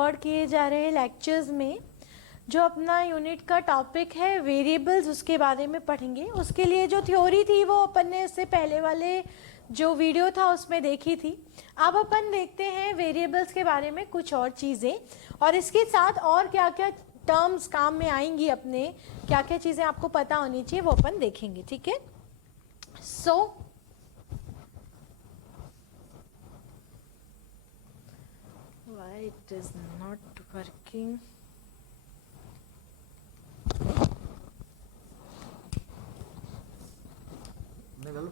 Record किए जा रहे लेक्चर्स में जो अपना यूनिट का टॉपिक है वेरिएबल्स, उसके बारे में पढ़ेंगे। उसके लिए जो थ्योरी थी वो अपन ने इससे पहले वाले जो वीडियो था उसमें देखी थी। अब अपन देखते हैं वेरिएबल्स के बारे में कुछ और चीज़ें, और इसके साथ और क्या क्या टर्म्स काम में आएंगी, अपने क्या क्या चीज़ें आपको पता होनी चाहिए वो अपन देखेंगे। ठीक है, सो why it is not working? निकल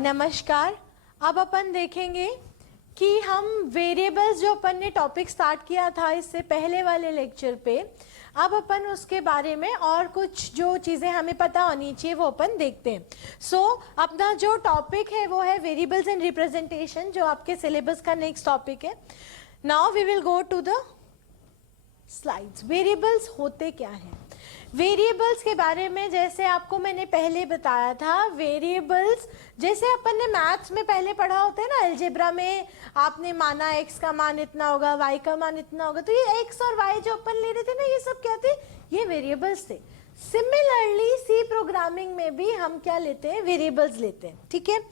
नमस्कार। अब अपन देखेंगे कि हम वेरिएबल्स जो अपन ने टॉपिक स्टार्ट किया था इससे पहले वाले लेक्चर पे, अब अपन उसके बारे में और कुछ जो चीज़ें हमें पता होनी चाहिए वो अपन देखते हैं। सो अपना जो टॉपिक है वो है वेरिएबल्स एंड रिप्रेजेंटेशन, जो आपके सिलेबस का नेक्स्ट टॉपिक है। Now we will go to the slides. Variables होते क्या हैं? वेरिएबल्स के बारे में जैसे आपको मैंने पहले बताया था, वेरिएबल्स जैसे अपन ने मैथ्स में पहले पढ़ा होता है ना, अलजेब्रा में आपने माना x का मान इतना होगा, y का मान इतना होगा, तो ये x और y जो अपन ले रहे थे ना, ये सब क्या थे? ये वेरिएबल्स थे। सिमिलरली सी प्रोग्रामिंग में भी हम क्या लेते हैं? वेरिएबल्स लेते हैं। ठीक है,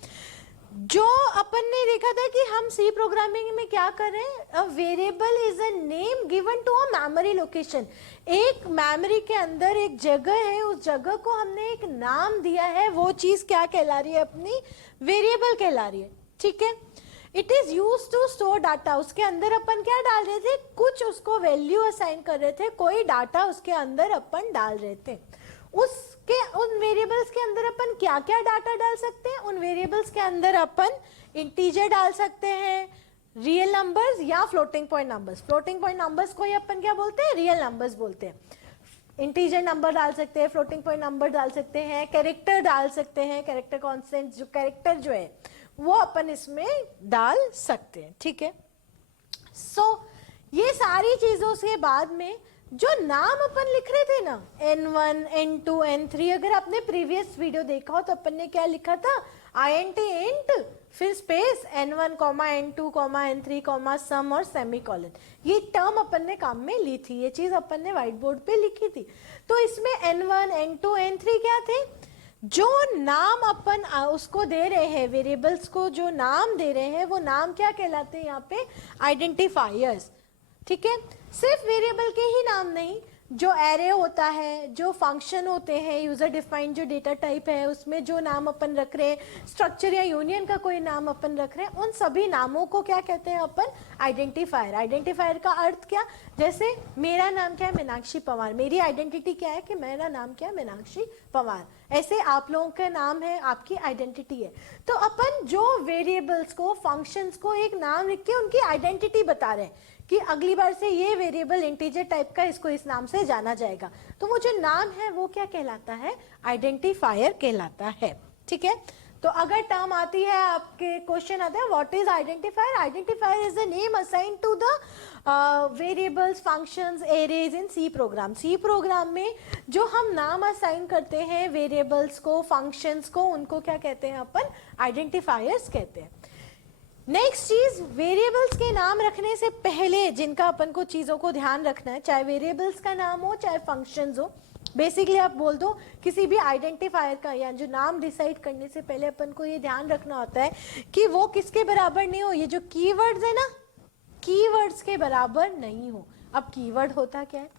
जो अपन ने देखा था कि हम सी प्रोग्रामिंग में क्या करें, a variable is a name given to a memory location. एक मेमोरी के अंदर एक जगह है, उस जगह को हमने एक नाम दिया है, वो चीज क्या कहला रही है? अपनी वेरिएबल कहला रही है। ठीक है, it is use to store data. उसके अंदर अपन क्या डाल रहे थे? कुछ उसको वैल्यू असाइन कर रहे थे, कोई डाटा उसके अंदर अपन डाल रहे थे। उसके उन वेरिएबल्स के अंदर अपन क्या क्या डाटा डाल सकते हैं? उन वेरिएबल्स के अंदर अपन इंटीजर डाल सकते हैं, रियल नंबर्स या floating point numbers. Floating point numbers को ही अपन क्या बोलते हैं? रियल नंबर्स बोलते हैं। इंटीजर नंबर डाल सकते हैं, फ्लोटिंग पॉइंट नंबर डाल सकते हैं, कैरेक्टर डाल सकते हैं, कैरेक्टर कॉन्स्टेंट जो कैरेक्टर जो है वो अपन इसमें डाल सकते हैं। ठीक है, सो ये सारी चीजों से बाद में जो नाम अपन लिख रहे थे ना, n1, n2, n3, अगर आपने प्रीवियस वीडियो देखा हो तो अपन ने क्या लिखा था? int int फिर स्पेस n1, n2, n3, सम और सेमीकोलन। ये टर्म अपन ने काम में ली थी, ये चीज अपन ने व्हाइट बोर्ड पे लिखी थी। तो इसमें n1, n2, n3 क्या थे? जो नाम अपन उसको दे रहे हैं, वेरिएबल्स को जो नाम दे रहे हैं वो नाम क्या कहलाते हैं? यहाँ पे आइडेंटिफायर्स। ठीक है, सिर्फ वेरिएबल के ही नाम नहीं, जो एरे होता है, जो फंक्शन होते हैं, यूजर डिफाइंड जो डेटा टाइप है उसमें जो नाम अपन रख रहे हैं, स्ट्रक्चर या यूनियन का कोई नाम अपन रख रहे हैं, उन सभी नामों को क्या कहते हैं अपन? आइडेंटिफायर। आइडेंटिफायर का अर्थ क्या? जैसे मेरा नाम क्या है? मीनाक्षी पवार। मेरी आइडेंटिटी क्या है कि मेरा नाम क्या है? मीनाक्षी पवार। ऐसे आप लोगों का नाम है, आपकी आइडेंटिटी है। तो अपन जो वेरिएबल्स को, फंक्शंस को एक नाम लिख के उनकी आइडेंटिटी बता रहे हैं कि अगली बार से ये वेरिएबल इंटीजर टाइप का, इसको इस नाम से जाना जाएगा। तो वो जो नाम है वो क्या कहलाता है? आइडेंटिफायर कहलाता है। ठीक है, तो अगर टर्म आती है, आपके क्वेश्चन आता है what is identifier? Identifier is the name assign to the variables, functions, arrays in C program. C program में जो हम नाम असाइन करते हैं वेरिएबल्स को, फंक्शंस को, उनको क्या कहते हैं अपन? आइडेंटिफायर्स कहते हैं। नेक्स्ट चीज, वेरिएबल्स के नाम रखने से पहले जिनका अपन को चीजों को ध्यान रखना है, चाहे वेरिएबल्स का नाम हो चाहे फंक्शंस हो, बेसिकली आप बोल दो किसी भी आइडेंटिफायर का या जो नाम डिसाइड करने से पहले अपन को ये ध्यान रखना होता है कि वो किसके बराबर नहीं हो? ये जो कीवर्ड्स है ना, कीवर्ड्स के बराबर नहीं हो। अब कीवर्ड होता क्या है?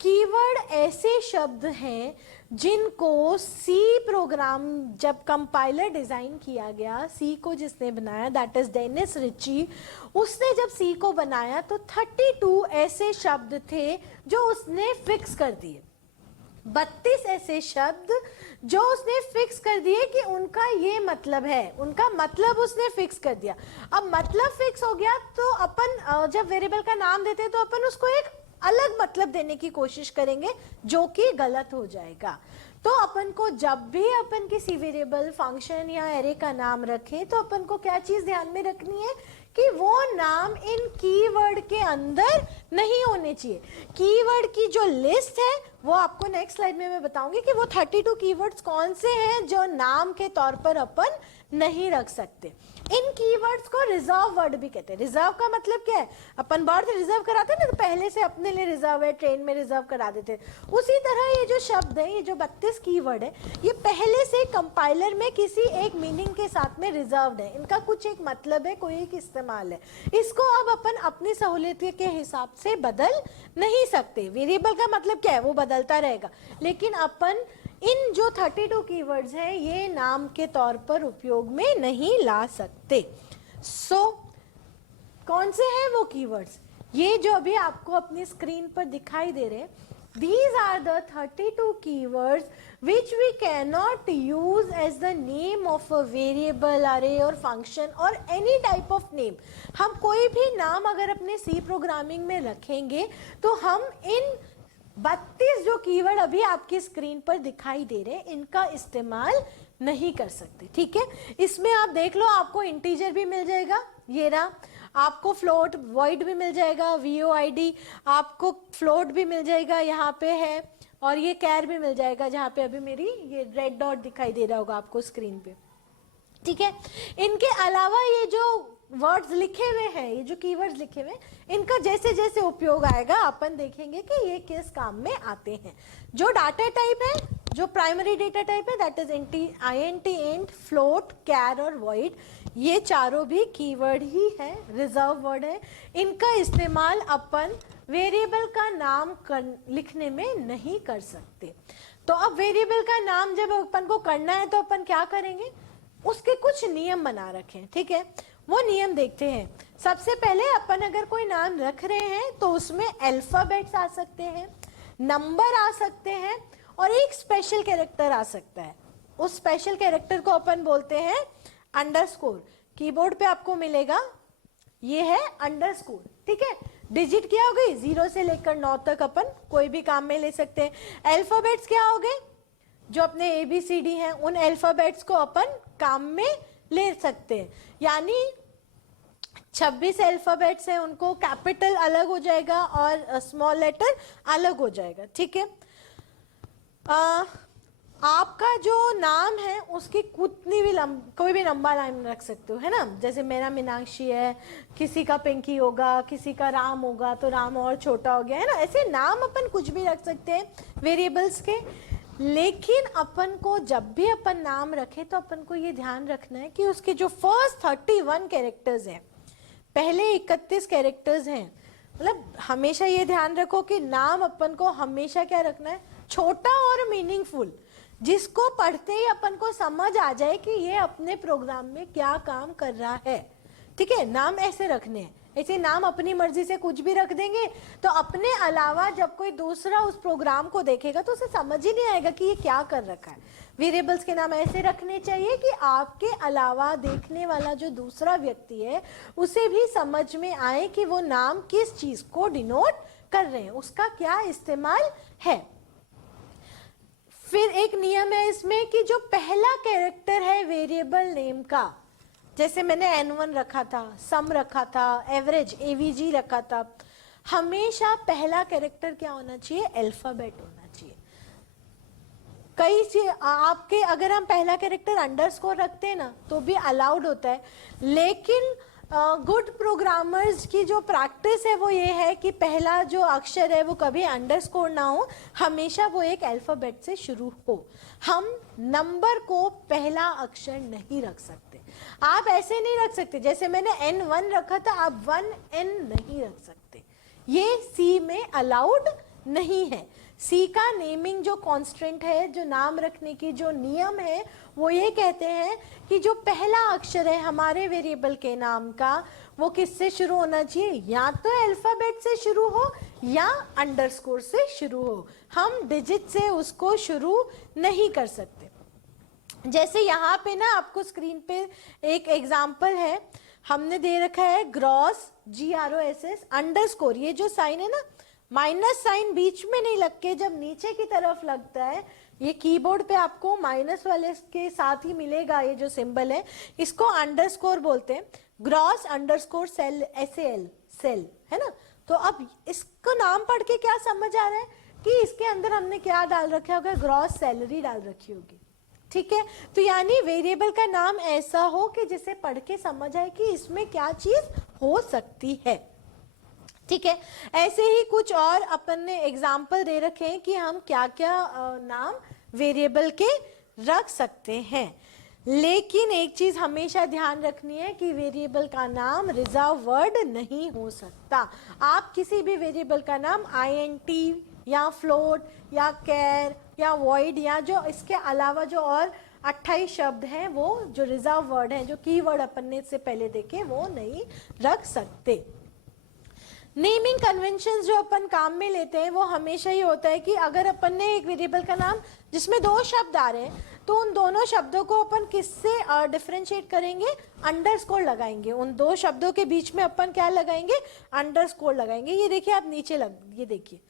कीवर्ड ऐसे शब्द हैं जिनको सी प्रोग्राम, जब कंपाइलर डिजाइन किया गया, सी को जिसने बनाया, दैट इज डेनिस रिची, उसने जब सी को बनाया तो 32 ऐसे शब्द थे जो उसने फिक्स कर दिए। 32 ऐसे शब्द जो उसने फिक्स कर दिए कि उनका ये मतलब है, उनका मतलब उसने फिक्स कर दिया। अब मतलब फिक्स हो गया तो अपन जब वेरिएबल का नाम देते हैं तो अपन उसको एक अलग मतलब देने की कोशिश करेंगे जो कि गलत हो जाएगा। तो अपन को जब भी अपन किसी वेरिएबल, फंक्शन या एरे का नाम रखें तो अपन को क्या चीज ध्यान में रखनी है कि वो नाम इन कीवर्ड के अंदर नहीं होने चाहिए। कीवर्ड की जो लिस्ट है वो आपको नेक्स्ट स्लाइड में मैं बताऊंगी कि वो 32 कीवर्ड्स कौन से हैं जो नाम के तौर पर अपन नहीं रख सकते। इन कीवर्ड्स को रिजर्व वर्ड भी कहते हैं। रिजर्व का मतलब क्या है, अपन बाहर से रिजर्व कराते हैं ना, तो पहले से अपने लिए रिजर्व है, ट्रेन में रिजर्व करा देते हैं। उसी तरह ये जो शब्द है, ये जो 32 कीवर्ड है, ये पहले से कंपाइलर में किसी एक मीनिंग के साथ में रिजर्व्ड है। इनका कुछ एक मतलब है, कोई एक इस्तेमाल है। इसको अब अपन अपनी सहूलियत के हिसाब से बदल नहीं सकते। वेरिएबल का मतलब क्या है, वो बदलता रहेगा, लेकिन अपन इन जो 32 कीवर्ड्स हैं ये नाम के तौर पर उपयोग में नहीं ला सकते। कौन से हैं वो कीवर्ड्स, ये जो अभी आपको अपनी स्क्रीन पर दिखाई दे रहे हैं, these are the 32 keywords which we cannot use as the name of a variable, array or function or any type of name। हम कोई भी नाम अगर अपने C प्रोग्रामिंग में रखेंगे तो हम इन 32 जो कीवर्ड अभी आपकी स्क्रीन पर दिखाई दे रहे हैं इनका इस्तेमाल नहीं कर सकते। ठीक है, इसमें आप देख लो, आपको इंटीजर भी मिल जाएगा, ये रहा, आपको फ्लोट वॉइड भी मिल जाएगा, VOID, आपको फ्लोट भी मिल जाएगा, यहाँ पे है, और ये कैर भी मिल जाएगा, जहाँ पे अभी मेरी ये रेड डॉट दिखाई दे रहा होगा आपको स्क्रीन पे। ठीक है, इनके अलावा ये जो वर्ड्स लिखे हुए हैं, ये जो कीवर्ड्स लिखे हुए हैं, इनका जैसे जैसे उपयोग आएगा अपन देखेंगे कि ये किस काम में आते हैं। जो डाटा टाइप है, जो प्राइमरी डेटा टाइप है, that is INT, int, float, char और वॉइड, ये चारों भी कीवर्ड ही है, रिजर्व वर्ड है। इनका इस्तेमाल अपन वेरिएबल का नाम लिखने में नहीं कर सकते। तो अब वेरिएबल का नाम जब अपन को करना है तो अपन क्या करेंगे, उसके कुछ नियम बना रखे हैं। ठीक है, वो नियम देखते हैं। सबसे पहले अपन अगर कोई नाम रख रहे हैं तो उसमें अल्फाबेट्स आ सकते हैं, नंबर आ सकते हैं, और एक स्पेशल कैरेक्टर आ सकता है। उस स्पेशल कैरेक्टर को अपन बोलते हैं अंडरस्कोर। कीबोर्ड पे आपको मिलेगा, ये है अंडरस्कोर। ठीक है, डिजिट क्या हो गई, 0 से लेकर 9 तक अपन कोई भी काम में ले सकते हैं। अल्फाबेट्स क्या हो गए, जो अपने ABCD हैं, उन अल्फाबेट्स को अपन काम में ले सकते हैं। यानी 26 अल्फाबेट्स हैं, उनको कैपिटल अलग हो जाएगा और स्मॉल लेटर अलग हो जाएगा। ठीक है, आपका जो नाम है उसकी कितनी भी कोई भी लंबा नाम रख सकते हो, है ना। जैसे मेरा मीनाक्षी है, किसी का पिंकी होगा, किसी का राम होगा तो राम और छोटा हो गया, है ना। ऐसे नाम अपन कुछ भी रख सकते हैं वेरिएबल्स के। लेकिन अपन को जब भी अपन नाम रखे तो अपन को ये ध्यान रखना है कि उसके जो फर्स्ट 31 कैरेक्टर्स हैं, पहले 31 कैरेक्टर्स हैं, मतलब हमेशा ये ध्यान रखो कि नाम अपन को हमेशा क्या रखना है, छोटा और मीनिंगफुल, जिसको पढ़ते ही अपन को समझ आ जाए कि ये अपने प्रोग्राम में क्या काम कर रहा है। ठीक है, नाम ऐसे रखने हैं। ऐसे नाम अपनी मर्जी से कुछ भी रख देंगे तो अपने अलावा जब कोई दूसरा उस प्रोग्राम को देखेगा तो उसे समझ ही नहीं आएगा कि ये क्या कर रखा है। वेरिएबल्स के नाम ऐसे रखने चाहिए कि आपके अलावा देखने वाला जो दूसरा व्यक्ति है उसे भी समझ में आए कि वो नाम किस चीज को डिनोट कर रहे हैं, उसका क्या इस्तेमाल है। फिर एक नियम है इसमें कि जो पहला कैरेक्टर है वेरिएबल नेम का, जैसे मैंने N1 रखा था, सम रखा था, एवरेज AVG रखा था, हमेशा पहला कैरेक्टर क्या होना चाहिए, अल्फाबेट होना चाहिए। कई आपके अगर हम पहला कैरेक्टर अंडरस्कोर रखते हैं ना तो भी अलाउड होता है, लेकिन गुड प्रोग्रामर्स की जो प्रैक्टिस है वो ये है कि पहला जो अक्षर है वो कभी अंडरस्कोर ना हो, हमेशा वो एक अल्फाबेट से शुरू हो। हम नंबर को पहला अक्षर नहीं रख सकते। आप ऐसे नहीं रख सकते, जैसे मैंने N1 रखा था, आप 1N नहीं रख सकते, ये C में अलाउड नहीं है। सी का नेमिंग जो कॉन्स्टेंट है, जो नाम रखने की जो नियम है, वो ये कहते हैं कि जो पहला अक्षर है हमारे वेरिएबल के नाम का वो किससे शुरू होना चाहिए, या तो अल्फाबेट से शुरू हो या अंडरस्कोर से शुरू हो। हम डिजिट से उसको शुरू नहीं कर सकते। जैसे यहाँ पे ना आपको स्क्रीन पे एक एग्जाम्पल है, हमने दे रखा है ग्रॉस GROSS अंडरस्कोर, ये जो साइन है ना, माइनस साइन बीच में नहीं लग के जब नीचे की तरफ लगता है, ये कीबोर्ड पे आपको माइनस वाले के साथ ही मिलेगा, ये जो सिंबल है इसको अंडरस्कोर बोलते हैं। Gross underscore sal, SAL sal, है ना। तो अब इसको नाम पढ़ के क्या समझ आ रहा है कि इसके अंदर हमने क्या डाल रखा होगा, ग्रॉस सैलरी डाल रखी होगी, ठीक है। तो यानी वेरिएबल का नाम ऐसा हो कि जिसे पढ़ के समझ आए कि इसमें क्या चीज हो सकती है, ठीक है। ऐसे ही कुछ और अपन ने एग्जाम्पल दे रखे हैं कि हम क्या क्या नाम वेरिएबल के रख सकते हैं। लेकिन एक चीज हमेशा ध्यान रखनी है कि वेरिएबल का नाम रिजर्व वर्ड नहीं हो सकता। आप किसी भी वेरिएबल का नाम INT या फ्लोट या कैर या वॉइड या जो इसके अलावा जो और 28 शब्द हैं, वो जो रिजर्व वर्ड हैं, जो कीवर्ड अपन ने इससे पहले देखे, वो नहीं रख सकते। नेमिंग कन्वेंशंस जो अपन काम में लेते हैं वो हमेशा ही होता है कि अगर अपन ने एक वेरिएबल का नाम जिसमें 2 शब्द आ रहे हैं तो उन दोनों शब्दों को अपन किससे डिफरेंशिएट करेंगे, अंडरस्कोर लगाएंगे। उन 2 शब्दों के बीच में अपन क्या लगाएंगे, अंडरस्कोर लगाएंगे। ये देखिए आप नीचे ये देखिए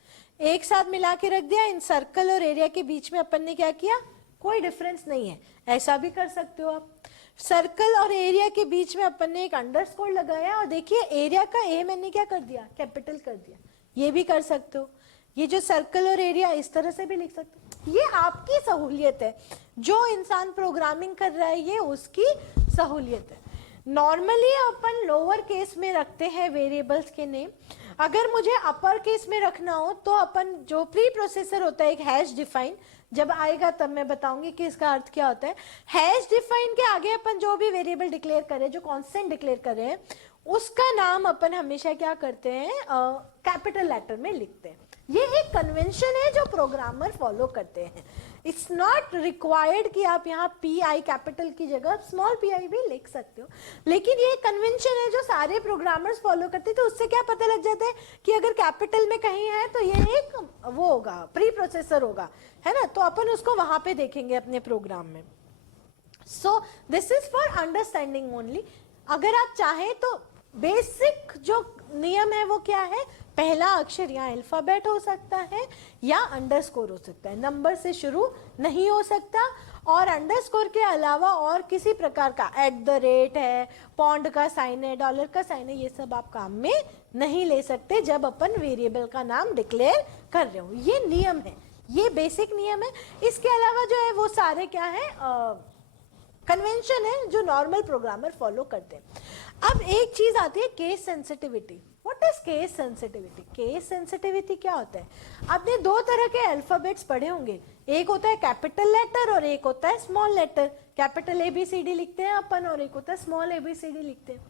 एक साथ मिला के रख दिया। इन सर्कल और एरिया के बीच में अपन ने क्या किया, कोई डिफरेंस नहीं है। ऐसा भी कर सकते हो आप, सर्कल और एरिया के बीच में अपन ने एक अंडरस्कोर लगाया और देखिए एरिया का ए मैंने क्या कर दिया, कैपिटल कर दिया। ये भी कर सकते हो। ये जो सर्कल और एरिया इस तरह से भी लिख सकते हो। ये आपकी सहूलियत है, जो इंसान प्रोग्रामिंग कर रहा है ये उसकी सहूलियत है। नॉर्मली अपन लोअर केस में रखते हैं वेरिएबल्स के नेम। अगर मुझे अपर केस में रखना हो तो अपन जो प्री प्रोसेसर होता है, एक हैश डिफाइन, जब आएगा तब मैं बताऊंगी कि इसका अर्थ क्या होता है। हैश डिफाइन के आगे अपन जो भी वेरिएबल डिक्लेयर कर रहे हैं, जो कांस्टेंट डिक्लेयर कर रहे हैं, उसका नाम अपन हमेशा क्या करते हैं, कैपिटल लेटर में लिखते हैं। ये एक कन्वेंशन है जो प्रोग्रामर फॉलो करते हैं। इट्स नॉट रिक्वायर्ड कि आप यहाँ PI कैपिटल की जगह स्मॉल PI भी लिख सकते हो, लेकिन ये कन्वेंशन है जो सारे प्रोग्रामर्स फॉलो करते हैं। तो उससे क्या पता लग जाता है कि अगर कैपिटल में कहीं है तो ये एक वो होगा, प्री प्रोसेसर होगा, है ना। तो अपन उसको वहां पे देखेंगे अपने प्रोग्राम में। So this is for understanding only. अगर आप चाहें तो बेसिक जो नियम है वो क्या है, पहला अक्षर या अल्फाबेट हो सकता है या अंडरस्कोर हो सकता है, नंबर से शुरू नहीं हो सकता। और अंडरस्कोर के अलावा और किसी प्रकार का @ है, पॉन्ड का साइन है, डॉलर का साइन है, ये सब आप काम में नहीं ले सकते जब अपन वेरिएबल का नाम डिक्लेयर कर रहे हो। ये नियम है, ये बेसिक नियम है। इसके अलावा जो है वो सारे क्या है, कन्वेंशन है जो नॉर्मल प्रोग्रामर फॉलो करते हैं। अब एक चीज आती है case sensitivity. What is case sensitivity? Case sensitivity क्या होता है? आपने 2 तरह के अल्फाबेट्स पढ़े होंगे, एक होता है कैपिटल लेटर और एक होता है स्मॉल लेटर। कैपिटल ABCD लिखते हैं अपन और एक होता है स्मॉल ABCD लिखते हैं।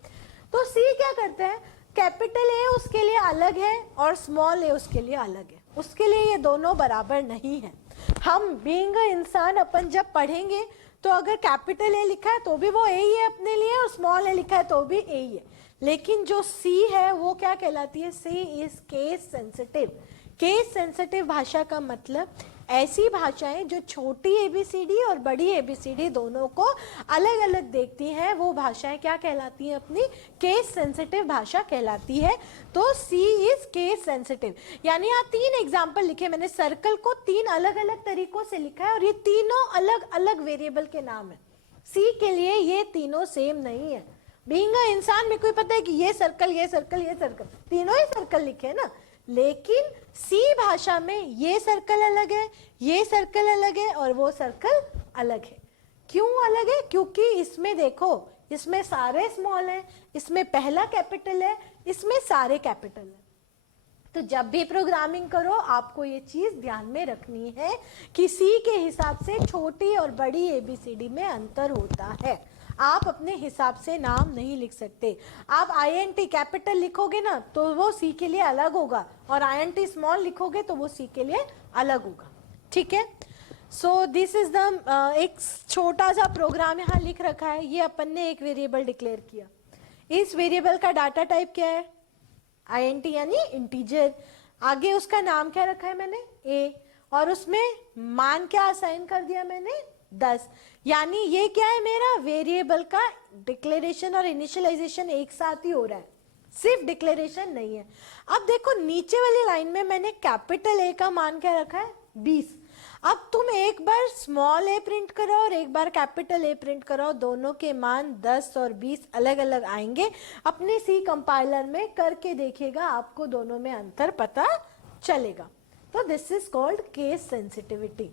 तो C क्या करते हैं, कैपिटल A उसके लिए अलग है और स्मॉल A उसके लिए अलग है। उसके लिए ये दोनों बराबर नहीं है। हम बीइंग इंसान अपन जब पढ़ेंगे तो अगर कैपिटल A लिखा है तो भी वो A ही है अपने लिए, और स्मॉल A लिखा है तो भी A ही है। लेकिन जो C है वो क्या कहलाती है, C is case sensitive. Case sensitive भाषा का मतलब ऐसी भाषाएं जो छोटी ABCD और बड़ी ABCD दोनों को अलग अलग देखती हैं, वो भाषाएं क्या कहलाती हैं, अपनी केस सेंसिटिव भाषा कहलाती है। तो C इज केस सेंसिटिव। यानी यहाँ 3 एग्जाम्पल लिखे मैंने, सर्कल को 3 अलग अलग तरीकों से लिखा है और ये तीनों अलग अलग वेरिएबल के नाम है। C के लिए ये तीनों सेम नहीं है। बीइंग अ इंसान में कोई पता है कि ये सर्कल, ये सर्कल, ये सर्कल, तीनों ही सर्कल लिखे है ना, लेकिन C भाषा में ये सर्कल अलग है, ये सर्कल अलग है और वो सर्कल अलग है। क्यों अलग है? क्योंकि इसमें देखो, इसमें सारे स्मॉल हैं, इसमें पहला कैपिटल है, इसमें सारे कैपिटल है। तो जब भी प्रोग्रामिंग करो आपको ये चीज ध्यान में रखनी है कि C के हिसाब से छोटी और बड़ी ABCD में अंतर होता है। आप अपने हिसाब से नाम नहीं लिख सकते। आप INT कैपिटल लिखोगे ना तो वो C के लिए अलग होगा, और INT स्मॉल लिखोगे तो वो C के लिए अलग होगा, ठीक है। सो दिस इज द एक छोटा सा प्रोग्राम यहाँ लिख रखा है। ये अपन ने एक वेरिएबल डिक्लेयर किया। इस वेरिएबल का डाटा टाइप क्या है, INT यानी इंटीजर। आगे उसका नाम क्या रखा है मैंने, A, और उसमें मान क्या असाइन कर दिया मैंने, 10। यानी ये क्या है, मेरा वेरिएबल का डिक्लेरेशन और इनिशियलाइजेशन एक साथ ही हो रहा है, सिर्फ डिक्लेरेशन नहीं है। अब देखो नीचे वाली लाइन में मैंने कैपिटल A का मान क्या रखा है, 20। अब तुम एक बार स्मॉल ए प्रिंट करो और एक बार कैपिटल ए प्रिंट करो, दोनों के मान 10 और 20 अलग अलग आएंगे। अपने सी कंपाइलर में करके देखिएगा, आपको दोनों में अंतर पता चलेगा। तो this is called case sensitivity.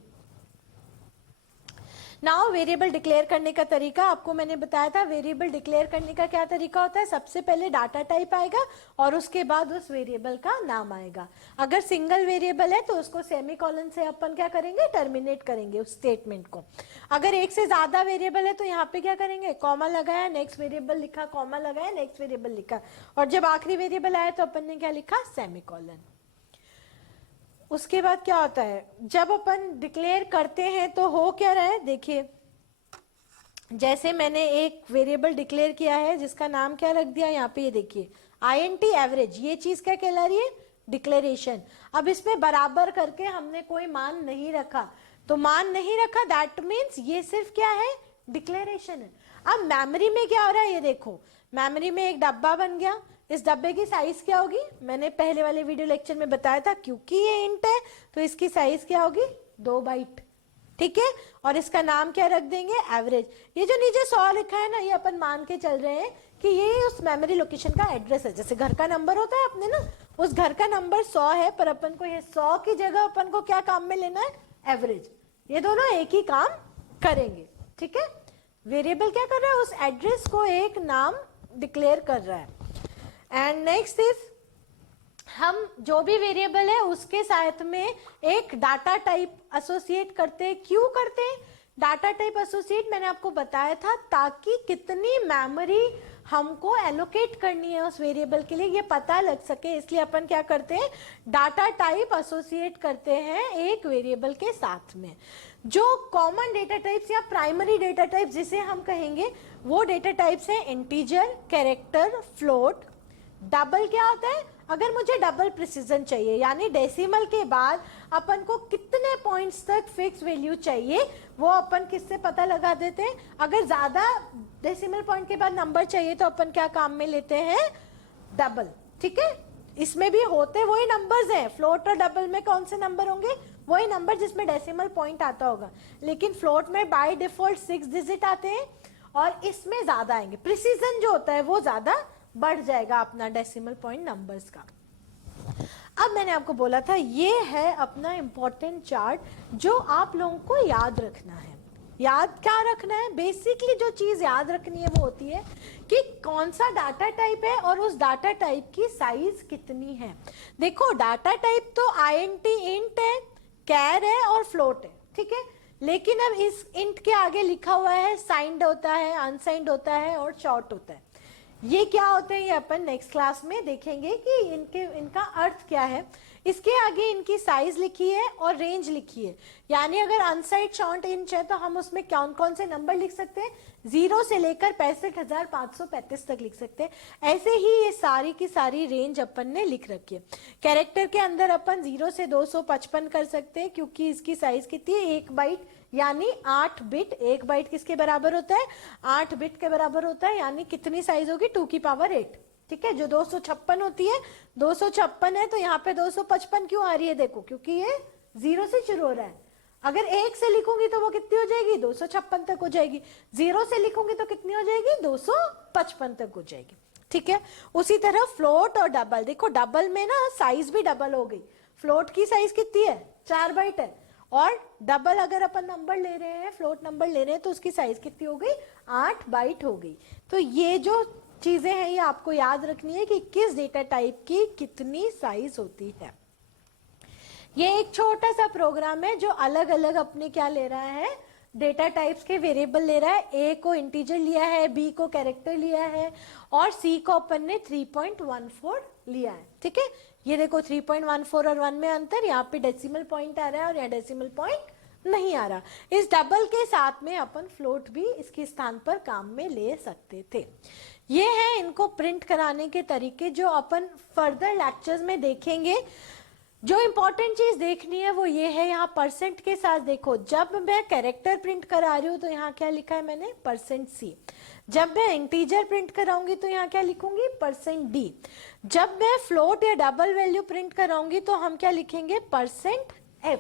Now variable declare करने का तरीका आपको मैंने बताया था। वेरिएबल डिक्लेयर करने का क्या तरीका होता है, सबसे पहले डाटा टाइप आएगा और उसके बाद उस वेरिएबल का नाम आएगा। अगर सिंगल वेरिएबल है तो उसको सेमीकोलन से अपन क्या करेंगे, टर्मिनेट करेंगे उस स्टेटमेंट को। अगर एक से ज्यादा वेरिएबल है तो यहाँ पे क्या करेंगे, कॉमा लगाया, नेक्स्ट वेरिएबल लिखा, कॉमा लगाया, नेक्स्ट वेरिएबल लिखा, और जब आखिरी वेरिएबल आया तो अपन ने क्या लिखा, सेमीकोलन। उसके बाद क्या होता है, जब अपन डिक्लेयर करते हैं तो हो क्या रहा है, देखिए जैसे मैंने एक वेरिएबल डिक्लेयर किया है जिसका नाम क्या रख दिया यहाँ पे, ये देखिए int एवरेज, ये चीज क्या कहला रही है, डिक्लेरेशन। अब इसमें बराबर करके हमने कोई मान नहीं रखा, तो मान नहीं रखा दैट मीन्स ये सिर्फ क्या है, डिक्लेरेशन है। अब मेमोरी में क्या हो रहा है, ये देखो मेमोरी में एक डब्बा बन गया, इस डब्बे की साइज क्या होगी, मैंने पहले वाले वीडियो लेक्चर में बताया था, क्योंकि ये इंट है तो इसकी साइज क्या होगी, 2 बाइट, ठीक है। और इसका नाम क्या रख देंगे, एवरेज। ये जो नीचे 100 लिखा है ना, ये अपन मान के चल रहे हैं कि ये उस मेमोरी लोकेशन का एड्रेस है। जैसे घर का नंबर होता है अपने ना, उस घर का नंबर 100 है, पर अपन को ये 100 की जगह अपन को क्या काम में लेना है, एवरेज। ये दोनों एक ही काम करेंगे, ठीक है। वेरिएबल क्या कर रहा है, उस एड्रेस को एक नाम डिक्लेयर कर रहा है। एंड नेक्स्ट इज, हम जो भी वेरिएबल है उसके साथ में एक डाटा टाइप एसोसिएट करते हैं। क्यों करते हैं डाटा टाइप एसोसिएट, मैंने आपको बताया था, ताकि कितनी मेमोरी हमको एलोकेट करनी है उस वेरिएबल के लिए ये पता लग सके। इसलिए अपन क्या करते हैं, डाटा टाइप एसोसिएट करते हैं एक वेरिएबल के साथ में। जो कॉमन डेटा टाइप्स या प्राइमरी डेटा टाइप्स जिसे हम कहेंगे, वो डेटा टाइप्स हैं इंटीजर, कैरेक्टर, फ्लोट। डबल क्या होता है, अगर मुझे डबल प्रिसीजन चाहिए, यानी डेसिमल के बाद अपन को कितने पॉइंट्स तक फिक्स वैल्यू चाहिए, वो अपन किससे पता लगा देते हैं। अगर ज्यादा डेसिमल पॉइंट के बाद नंबर चाहिए तो अपन क्या काम में लेते हैं, डबल, ठीक है। इसमें भी होते वही नंबर्स हैं, फ्लोट और डबल में कौन से नंबर होंगे, वही नंबर जिसमें डेसिमल पॉइंट आता होगा, लेकिन फ्लोट में बाय डिफॉल्ट 6 डिजिट आते हैं और इसमें ज्यादा आएंगे। प्रिसीजन जो होता है वो ज्यादा बढ़ जाएगा अपना डेसिमल पॉइंट नंबर्स का। अब मैंने आपको बोला था ये है अपना इंपॉर्टेंट चार्ट जो आप लोगों को याद रखना है। याद क्या रखना है, बेसिकली जो चीज याद रखनी है वो होती है कि कौन सा डाटा टाइप है और उस डाटा टाइप की साइज कितनी है। देखो डाटा टाइप तो int इंट है, कैर है और फ्लोट है, ठीक है। लेकिन अब इस इंट के आगे लिखा हुआ है साइंड होता है, अनसाइंड होता है और शॉर्ट होता है। ये क्या होते हैं, ये अपन नेक्स्ट क्लास में देखेंगे कि इनका अर्थ क्या है। इसके आगे इनकी साइज लिखी है और रेंज लिखी है, यानी अगर अनसाइड शॉर्ट इंच है तो हम उसमें कौन कौन से नंबर लिख सकते हैं, 0 से लेकर 65,535 तक लिख सकते हैं। ऐसे ही ये सारी की सारी रेंज अपन ने लिख रखी है। कैरेक्टर के अंदर अपन 0 से 255 कर सकते हैं, क्योंकि इसकी साइज कितनी है, 1 बाइट, यानी 8 बिट। 1 बाइट किसके बराबर होता है, 8 बिट के बराबर होता है, यानी कितनी साइज होगी, 2 की पावर 8, ठीक है। जो 256 होती है, 256 है तो यहाँ पे 255 क्यों आ रही है, देखो क्योंकि ये 0 से शुरू हो रहा है। अगर 1 से लिखूंगी तो वो कितनी हो जाएगी, 256 तक हो जाएगी। 0 से लिखूंगी तो कितनी हो जाएगी, 255 तक हो जाएगी, ठीक है। उसी तरह फ्लोट और डबल, देखो डबल में ना साइज भी डबल हो गई। फ्लोट की साइज कितनी है, 4 बाइट है, और डबल अगर अपन नंबर ले रहे हैं, फ्लोट नंबर ले रहे हैं, तो उसकी साइज कितनी हो गई, 8 बाइट हो गई। तो ये जो चीजें हैं ये आपको याद रखनी है कि किस डेटा टाइप की कितनी साइज होती है। ये एक छोटा सा प्रोग्राम है जो अलग अलग अपने क्या ले रहा है, डेटा टाइप्स के वेरिएबल ले रहा है। ए को इंटीजर लिया है, बी को कैरेक्टर लिया है, और सी को अपन ने 3.14 लिया है, ठीक है। ये देखो 3.14 और 1 में अंतर, यहाँ पे डेसिमल पॉइंट आ रहा है और यहाँ डेसिमल पॉइंट नहीं आ रहा। इस डबल के साथ में अपन फ्लोट भी इसके स्थान पर काम में ले सकते थे। ये है इनको प्रिंट कराने के तरीके जो अपन फर्दर लेक्चर्स में देखेंगे। जो इंपॉर्टेंट चीज देखनी है वो ये है, यहाँ परसेंट के साथ देखो, जब मैं कैरेक्टर प्रिंट करा रही हूँ तो यहाँ क्या लिखा है मैंने, %C। जब मैं इंटीजर प्रिंट कराऊंगी तो यहाँ क्या लिखूंगी, %D। जब मैं फ्लोट या डबल वैल्यू प्रिंट कराऊंगी तो हम क्या लिखेंगे, %F,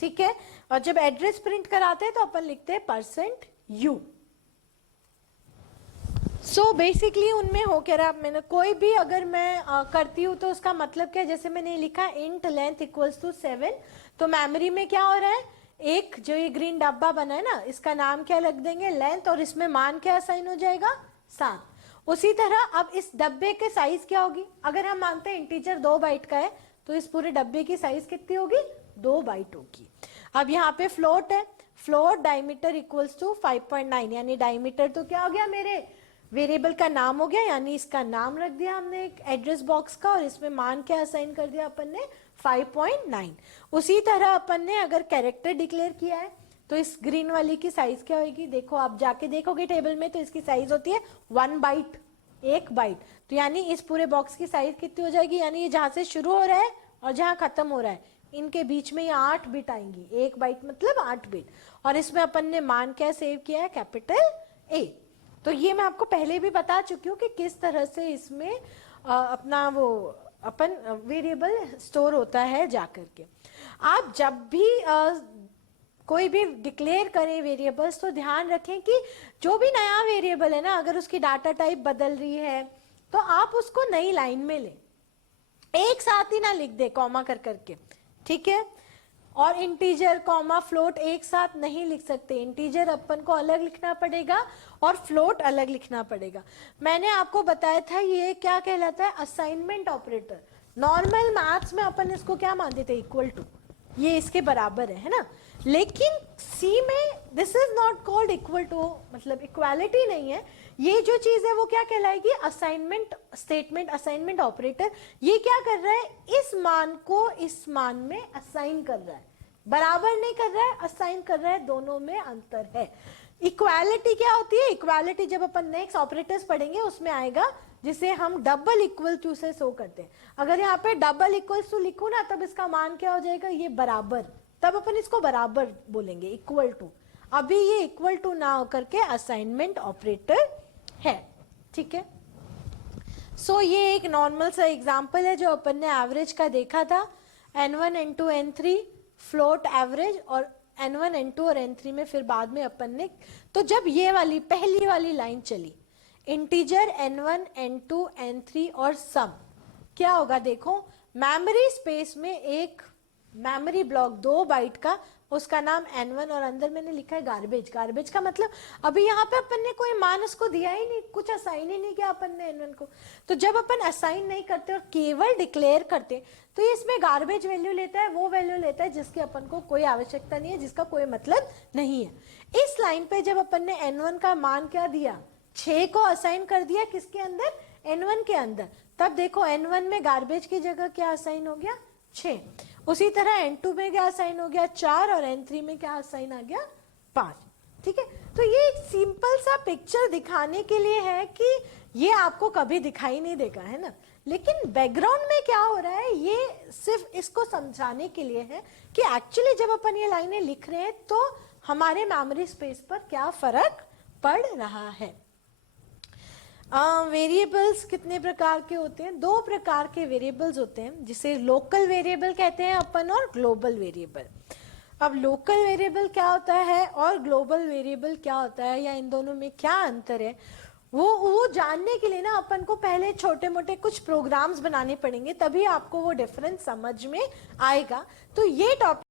ठीक है। और जब एड्रेस प्रिंट कराते हैं तो अपन लिखते हैं %u। सो बेसिकली उनमें हो क्या रहा है, मैंने कोई भी अगर मैं करती हूँ तो उसका मतलब क्या है, जैसे मैंने लिखा int लेंथ इक्वल्स टू 7, तो मेमोरी में क्या हो रहा है, एक जो ये ग्रीन डब्बा बना है ना, इसका नाम क्या लग देंगे, लेंथ, और इसमें मान क्या असाइन हो जाएगा, 7। उसी तरह अब इस डब्बे के साइज क्या होगी, अगर हम मानते हैं इंटीजर 2 बाइट का है तो इस पूरे डब्बे की साइज कितनी होगी, 2 बाइट होगी। अब यहाँ पे फ्लोट है, फ्लोट डायमीटर इक्वल्स टू 5.9, यानी डायमीटर तो क्या हो गया, मेरे वेरिएबल का नाम हो गया, यानी इसका नाम रख दिया हमने एक एड्रेस बॉक्स का, और इसमें मान क्या असाइन कर दिया अपन ने, 5.9। उसी तरह अपन ने अगर कैरेक्टर डिक्लेयर किया है तो इस ग्रीन वाली की साइज क्या होगी, देखो आप जाके देखोगे टेबल में तो इसकी साइज होती है 1 बाइट, 1 बाइट। तो यानी इस पूरे बॉक्स की साइज कितनी हो जाएगी, यानी ये जहां से शुरू हो रहा है और जहां खत्म हो रहा है इनके बीच में ये 8 बिट आएंगी, 1 बाइट मतलब 8 बिट। और इसमें अपन ने मान क्या सेव किया है, कैपिटल A। तो ये मैं आपको पहले भी बता चुकी हूँ कि किस तरह से इसमें अपना वो अपन वेरिएबल स्टोर होता है जाकर के। आप जब भी कोई भी डिक्लेयर करें वेरिएबल्स तो ध्यान रखें कि जो भी नया वेरिएबल है ना, अगर उसकी डाटा टाइप बदल रही है तो आप उसको नई लाइन में लें, एक साथ ही ना लिख दे कॉमा कर करके, ठीक है। और इंटीजर कॉमा फ्लोट एक साथ नहीं लिख सकते, इंटीजर अपन को अलग लिखना पड़ेगा और फ्लोट अलग लिखना पड़ेगा। मैंने आपको बताया था ये क्या कहलाता है, असाइनमेंट ऑपरेटर। नॉर्मल मैथ्स में अपन इसको क्या मानते थे, इक्वल टू, ये इसके बराबर है ना। लेकिन सी में this is not called equal to, मतलब इक्वालिटी नहीं है। ये जो चीज है वो क्या कहलाएगी, असाइनमेंट स्टेटमेंट, असाइनमेंट ऑपरेटर। ये क्या कर रहा है, इस मान को इस मान में असाइन कर रहा है, बराबर नहीं कर रहा है, असाइन कर रहा है, दोनों में अंतर है। इक्वालिटी क्या होती है, इक्वालिटी जब अपन नेक्स्ट ऑपरेटर्स पढ़ेंगे उसमें आएगा, जिसे हम डबल इक्वल टू से शो करते हैं। अगर यहाँ पे डबल इक्वल टू लिखूं ना, तब इसका मान क्या हो जाएगा, ये बराबर, तब अपन इसको बराबर बोलेंगे, इक्वल टू। अभी ये इक्वल टू ना होकर के असाइनमेंट ऑपरेटर है, ठीक है। सो ये एक नॉर्मल सा एग्जांपल है जो अपन ने एवरेज का देखा था, n1 n2 n3 float average, और n1 n2 और n3 में फिर बाद में अपन ने, तो जब ये वाली पहली वाली लाइन चली, इंटीजर n1 n2 n3 और सम, क्या होगा देखो, मेमोरी स्पेस में एक मेमोरी ब्लॉक 2 बाइट का, उसका नाम n1, और अंदर मैंने लिखा है गार्बेज। गार्बेज का मतलब अभी यहाँ पे अपन ने कोई मान उसको दिया ही नहीं, कुछ असाइन ही नहीं किया अपन ने n1 को। तो जब अपन असाइन नहीं करते और केवल डिक्लेयर करते तो ये इसमें गार्बेज वैल्यू लेता है, वो वैल्यू लेता है जिसकी अपन को कोई आवश्यकता नहीं है, जिसका कोई मतलब नहीं है। इस लाइन पे जब अपन ने n1 का मान क्या दिया, 6 को असाइन कर दिया किसके अंदर, n1 के अंदर, तब देखो n1 में गार्बेज की जगह क्या असाइन हो गया, 6। उसी तरह n2 में क्या असाइन हो गया, 4, और n3 में क्या असाइन आ गया, 5, ठीक है। तो ये एक सिंपल सा पिक्चर दिखाने के लिए है कि ये आपको कभी दिखाई नहीं देगा, है ना, लेकिन बैकग्राउंड में क्या हो रहा है ये सिर्फ इसको समझाने के लिए है कि एक्चुअली जब अपन ये लाइनें लिख रहे हैं तो हमारे मेमोरी स्पेस पर क्या फर्क पड़ रहा है। वेरिएबल्स कितने प्रकार के होते हैं, 2 प्रकार के वेरिएबल्स होते हैं, जिसे लोकल वेरिएबल कहते हैं अपन, और ग्लोबल वेरिएबल। अब लोकल वेरिएबल क्या होता है और ग्लोबल वेरिएबल क्या होता है, या इन दोनों में क्या अंतर है, वो जानने के लिए ना अपन को पहले छोटे मोटे कुछ प्रोग्राम्स बनाने पड़ेंगे, तभी आपको वो डिफरेंस समझ में आएगा। तो ये टॉपिक